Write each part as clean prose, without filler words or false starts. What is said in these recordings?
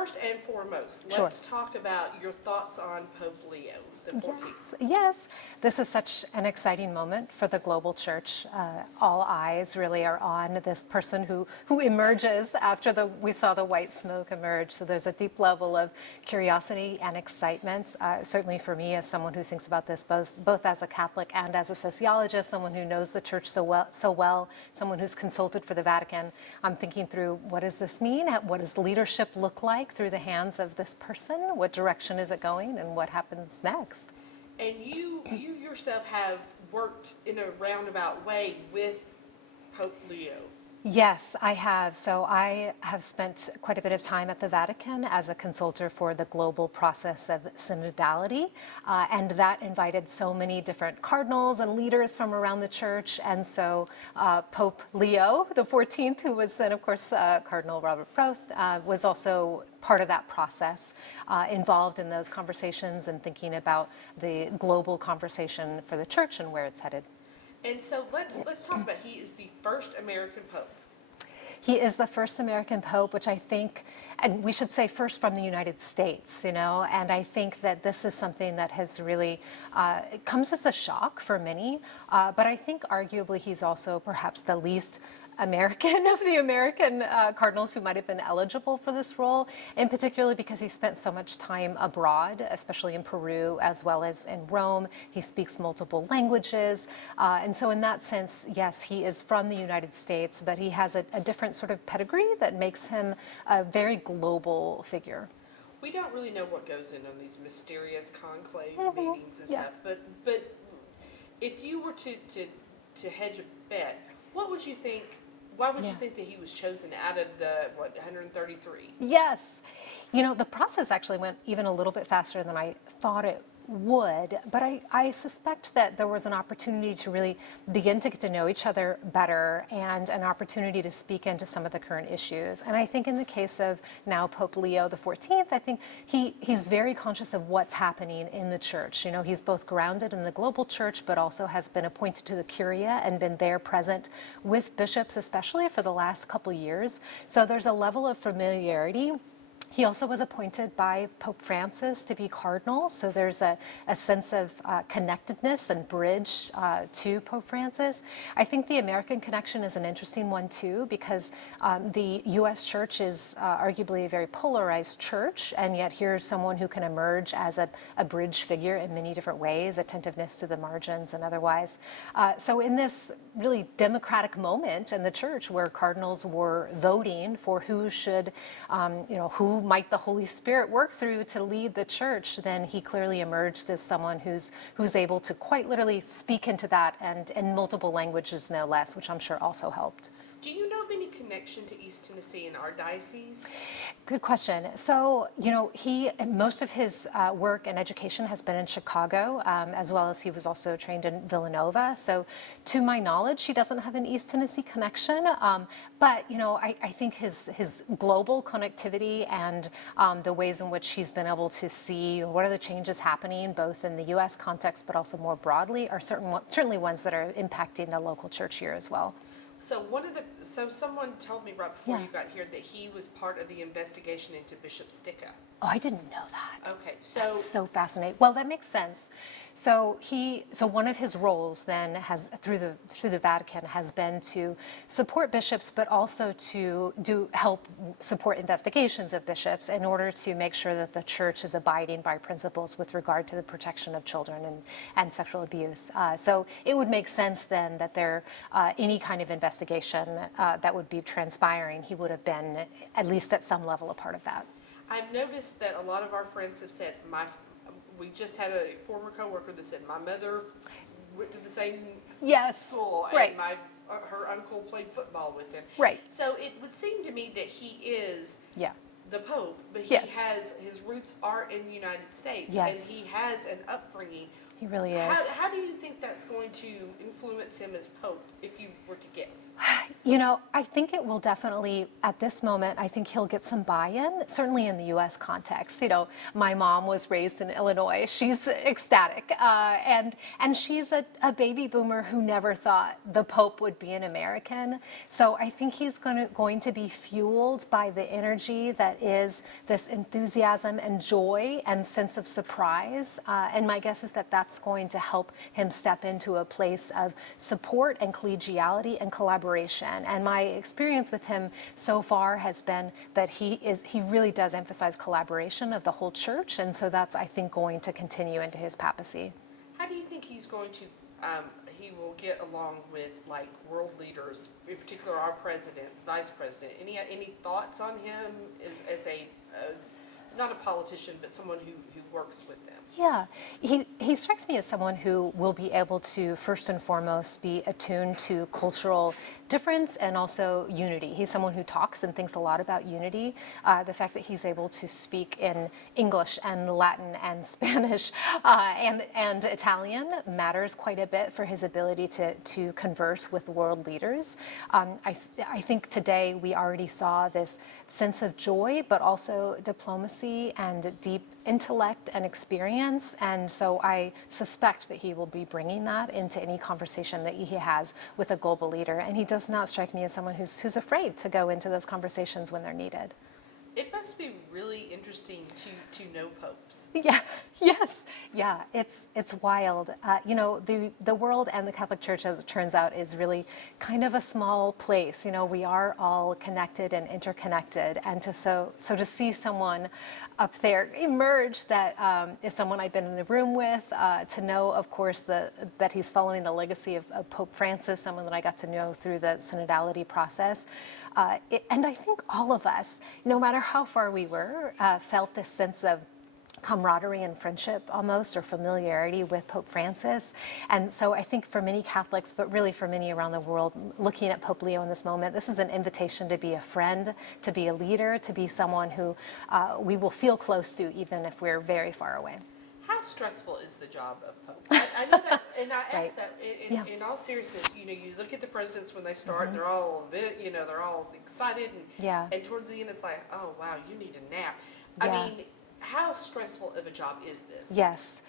first and foremost, Sure. let's talk about your thoughts on Pope Leo the 14th. Yes, this is such an exciting moment for the global church. All eyes really are on this person who emerges after we saw the white smoke emerge. So there's a deep level of curiosity and excitement. Certainly for me, as someone who thinks about this both as a Catholic and as a sociologist, someone who knows the church so well, someone who's consulted for the Vatican, I'm thinking through, what does this mean? What does leadership look like through the hands of this person? What direction is it going, and what happens next? And you yourself have worked in a roundabout way with Pope Leo. Yes, I have. So I have spent quite a bit of time at the Vatican as a consultor for the global process of synodality, and that invited so many different cardinals and leaders from around the church. And so Pope Leo XIV, who was then, of course, Cardinal Robert Prost, was also part of that process, involved in those conversations and thinking about the global conversation for the church and where it's headed. And so let's talk about, he is the first American Pope. He is the first American Pope, which I think, and we should say first from the United States, and I think that this is something that has really, it comes as a shock for many, but I think arguably he's also perhaps the least American of the American cardinals who might have been eligible for this role, in particular because he spent so much time abroad, especially in Peru as well as in Rome. He speaks multiple languages, and so in that sense, yes, he is from the United States, but he has a different sort of pedigree that makes him a very global figure. We don't really know what goes in on these mysterious conclave meetings and stuff, but if you were to hedge a bet, what would you think? Why would you think that he was chosen out of the, 133? Yes. The process actually went even a little bit faster than I thought it would, but I suspect that there was an opportunity to really begin to get to know each other better and an opportunity to speak into some of the current issues. And I think in the case of now Pope Leo XIV, I think he's very conscious of what's happening in the church. He's both grounded in the global church, but also has been appointed to the Curia and been there present with bishops, especially for the last couple years. So there's a level of familiarity. He also was appointed by Pope Francis to be cardinal, so there's a sense of connectedness and bridge to Pope Francis. I think the American connection is an interesting one too, because the U.S. church is arguably a very polarized church, and yet here's someone who can emerge as a bridge figure in many different ways, attentiveness to the margins and otherwise. So in this really democratic moment in the church where cardinals were voting for who should, who might the Holy Spirit work through to lead the church, then he clearly emerged as someone who's able to quite literally speak into that, and in multiple languages no less, which I'm sure also helped. Do you know of any connection to East Tennessee in our diocese? Good question. So, most of his work and education has been in Chicago, as well as he was also trained in Villanova. So, to my knowledge, he doesn't have an East Tennessee connection. But, I think his global connectivity and the ways in which he's been able to see what are the changes happening, both in the U.S. context, but also more broadly, are certainly ones that are impacting the local church here as well. So someone told me right before you got here that he was part of the investigation into Bishop Sticca. Oh, I didn't know that. Okay, so that's so fascinating. Well, that makes sense. So one of his roles then has through the Vatican has been to support bishops, but also to help support investigations of bishops in order to make sure that the church is abiding by principles with regard to the protection of children and sexual abuse. So it would make sense then that any kind of investigation that would be transpiring, he would have been at least at some level a part of that. I've noticed that a lot of our friends have said, we just had a former coworker that said, my mother went to the same school, and her uncle played football with him. Right. So it would seem to me that he is the Pope, but his roots are in the United States, and he has an upbringing He really is. How do you think that's going to influence him as Pope, if you were to guess? You know, I think it will definitely, at this moment, I think he'll get some buy-in, certainly in the U.S. context. You know, my mom was raised in Illinois. She's ecstatic. And she's a baby boomer who never thought the Pope would be an American. So I think he's going to be fueled by the energy that is this enthusiasm and joy and sense of surprise. And my guess is that that's going to help him step into a place of support and collegiality and collaboration. And my experience with him so far has been that he really does emphasize collaboration of the whole church, and so that's, I think, going to continue into his papacy. How do you think he's going to he will get along with like world leaders, in particular our president, vice president? Any thoughts on him as a not a politician, but someone who works with them? Yeah, he strikes me as someone who will be able to, first and foremost, be attuned to cultural difference and also unity. He's someone who talks and thinks a lot about unity. The fact that he's able to speak in English and Latin and Spanish and Italian matters quite a bit for his ability to converse with world leaders. I think today we already saw this sense of joy, but also diplomacy and deep intellect and experience, and so I suspect that he will be bringing that into any conversation that he has with a global leader, and he does not strike me as someone who's afraid to go into those conversations when they're needed. It must be really interesting to know popes. Yeah. Yes. Yeah. It's wild. You know, the world and the Catholic Church, as it turns out, is really kind of a small place. You know, we are all connected and interconnected, and to see someone up there emerge that is someone I've been in the room with. To know, of course, that he's following the legacy of Pope Francis, someone that I got to know through the synodality process. And I think all of us, no matter how far we were, felt this sense of camaraderie and friendship almost, or familiarity with Pope Francis. And so I think for many Catholics, but really for many around the world, looking at Pope Leo in this moment, this is an invitation to be a friend, to be a leader, to be someone who we will feel close to even if we're very far away. How stressful is the job of Pope? I know that, and I ask that in all seriousness. You know, you look at the presidents when they start; they're all they're all excited, and towards the end, it's like, oh wow, you need a nap. I mean, how stressful of a job is this? Yes.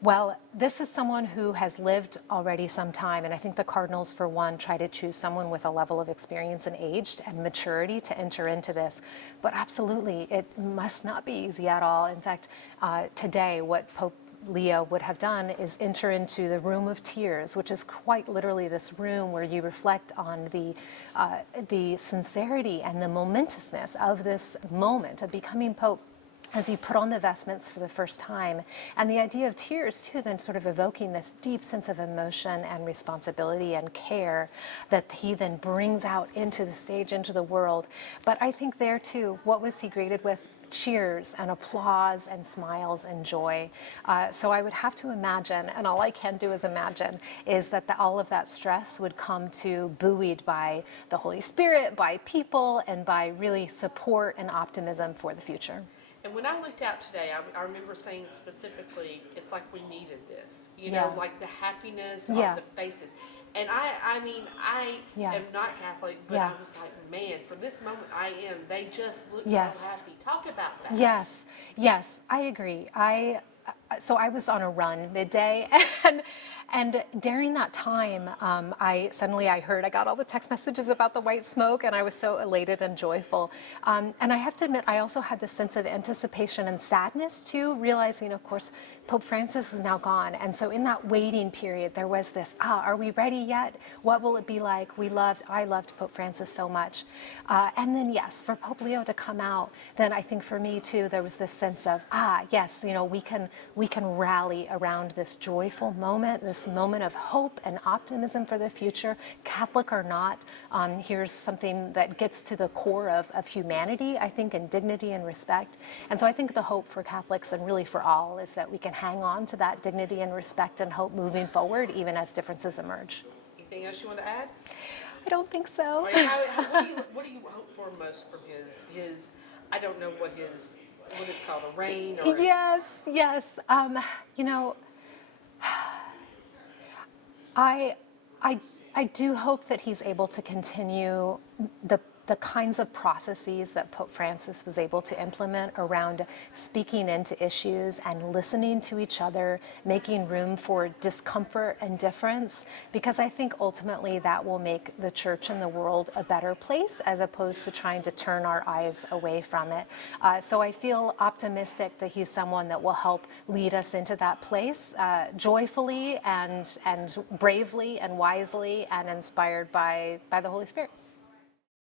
Well, this is someone who has lived already some time, and I think the cardinals, for one, try to choose someone with a level of experience and age and maturity to enter into this. But absolutely, it must not be easy at all. In fact, today, what Pope Leo would have done is enter into the room of tears, which is quite literally this room where you reflect on the sincerity and the momentousness of this moment of becoming Pope, as you put on the vestments for the first time. And the idea of tears, too, then sort of evoking this deep sense of emotion and responsibility and care that he then brings out into the stage, into the world. But I think there, too, what was he greeted with? Cheers and applause and smiles and joy. So I would have to imagine, and all I can do is imagine, is that all of that stress would come to buoyed by the Holy Spirit, by people, and by really support and optimism for the future. And when I looked out today, I remember saying specifically, it's like we needed this, you know, like the happiness on the faces. And I mean, I am not Catholic, but I was like, man, for this moment I am. They just look so happy. Talk about that. Yes, I agree. So I was on a run midday, and during that time, I got all the text messages about the white smoke, and I was so elated and joyful. And I have to admit, I also had this sense of anticipation and sadness too, realizing, of course, Pope Francis is now gone. And so in that waiting period, there was this, are we ready yet? What will it be like? I loved Pope Francis so much. And then, yes, for Pope Leo to come out, then I think for me too, there was this sense of, yes, you know, we can rally around this joyful moment, this moment of hope and optimism for the future, Catholic or not. Here's something that gets to the core of humanity, I think, and dignity and respect. And so I think the hope for Catholics, and really for all, is that we can hang on to that dignity and respect and hope moving forward, even as differences emerge. Anything else you want to add? I don't think so. What do you hope for most from his I don't know what it's called, a reign? Or Yes. You know, I, I, I do hope that he's able to continue the kinds of processes that Pope Francis was able to implement around speaking into issues and listening to each other, making room for discomfort and difference, because I think ultimately that will make the church and the world a better place as opposed to trying to turn our eyes away from it. So I feel optimistic that he's someone that will help lead us into that place joyfully and bravely and wisely and inspired by the Holy Spirit.